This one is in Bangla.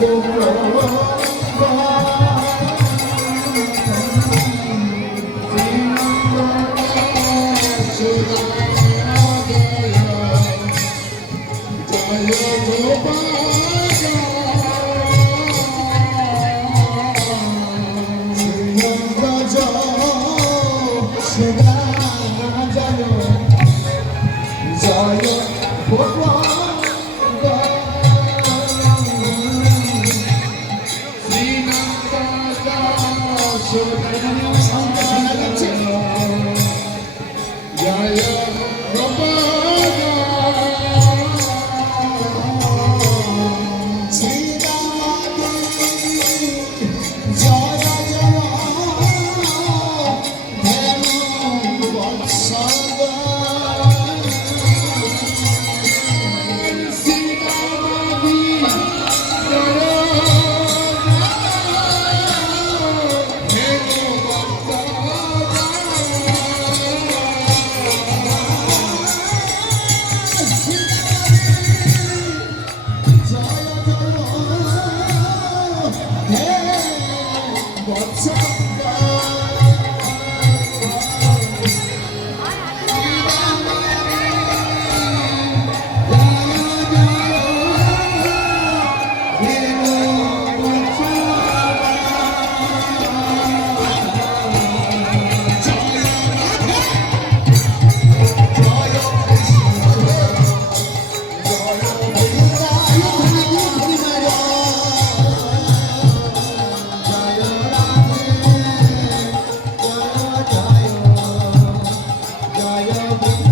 জয় ಗಾಯೋ